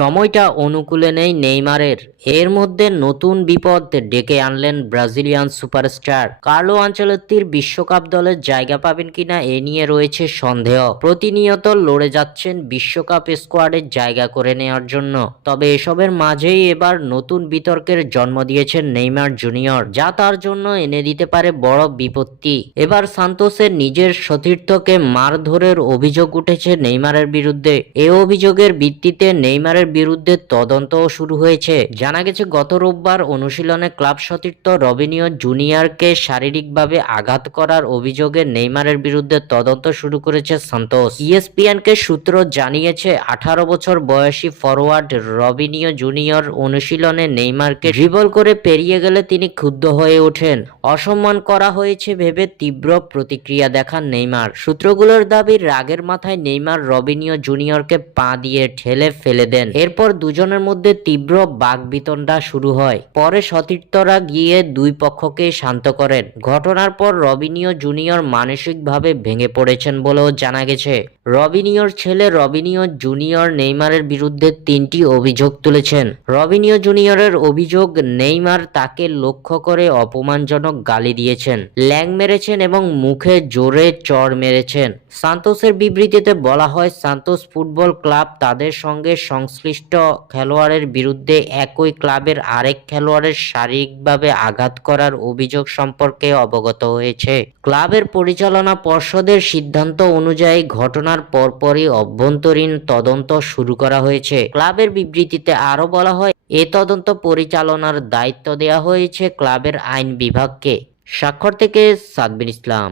সময়টা অনুকূলে নেই নেইমারের। এর মধ্যে নতুন বিপদ ডেকে আনলেন ব্রাজিলিয়ান সুপারস্টার। কার্লো আনচেলত্তির বিশ্বকাপ দলের জায়গা পাবেন কিনা এ নিয়ে রয়েছে সন্দেহ। প্রতিনিয়ত লড়ে যাচ্ছেন বিশ্বকাপ স্কোয়াডের জায়গা করে নেওয়ার জন্য। তবে এসবের মাঝেই এবার নতুন বিতর্কের জন্ম দিয়েছেন নেইমার জুনিয়র, যা তার জন্য এনে দিতে পারে বড় বিপত্তি। এবার সান্তোসের নিজের সতীর্থকে মারধরের অভিযোগ উঠেছে নেইমারের বিরুদ্ধে। এ অভিযোগের ভিত্তিতে নেইমারের বিরুদ্ধে তদন্তও শুরু হয়েছে। জানা গেছে গত রোববার অনুশীলনে ক্লাব সতীর্থ রবিনিয়ো জুনিয়রকে শারীরিকভাবে আঘাত করার অভিযোগে নেইমারের বিরুদ্ধে তদন্ত শুরু করেছে সান্তোস। ইএসপিএনকে সূত্র জানিয়েছে 18 বছর বয়সী ফরওয়ার্ড রবিনিয়ো জুনিয়র অনুশীলনে নেইমারকে ড্রিবল করে পেরিয়ে গেলে তিনি ক্ষুব্ধ হয়ে ওঠেন। অসম্মান করা হয়েছে ভেবে তীব্র প্রতিক্রিয়া দেখান নেইমার। সূত্রগুলোর দাবি, রাগের মাথায় নেইমার রবিনিয়ো জুনিয়রকে পা দিয়ে ঠেলে ফেলে দেন। এরপর দুজনের মধ্যে তীব্র বাকবিতণ্ডা শুরু হয়। পরে সতীর্থরা গিয়ে দুই পক্ষকে শান্ত করেন। ঘটনার পর রবিনিয়ো জুনিয়র মানসিকভাবে ভেঙে পড়েছেন বলেও জানা গেছে। রবিনিয়োর ছেলে রবিনিয়ো জুনিয়র নেইমারের বিরুদ্ধে 3টি অভিযোগ তুলেছেন। রবিনিয়ো জুনিয়রের অভিযোগ, নেইমার তাকে লক্ষ্য করে অপমানজনক গালি দিয়েছেন, ল্যাং মেরেছেন এবং মুখে জোরে চড় মেরেছেন। সান্তোসের বিবৃতিতে বলা হয়, সান্তোস ফুটবল ক্লাব তাদের সঙ্গে সংশ্লিষ্ট খেলোয়াড়ের বিরুদ্ধে একই ক্লাবের আরেক খেলোয়াড়ের শারীরিকভাবে আঘাত করার অভিযোগ সম্পর্কে অবগত হয়েছে। ক্লাবের পরিচালনা পর্ষদের সিদ্ধান্ত অনুযায়ী ঘটনার পরপরই অভ্যন্তরীণ তদন্ত শুরু করা হয়েছে। ক্লাবের বিবৃতিতে আরও বলা হয়, এ তদন্ত পরিচালনার দায়িত্ব দেওয়া হয়েছে ক্লাবের আইন বিভাগকে। স্বাক্ষর থেকে সাদবির ইসলাম।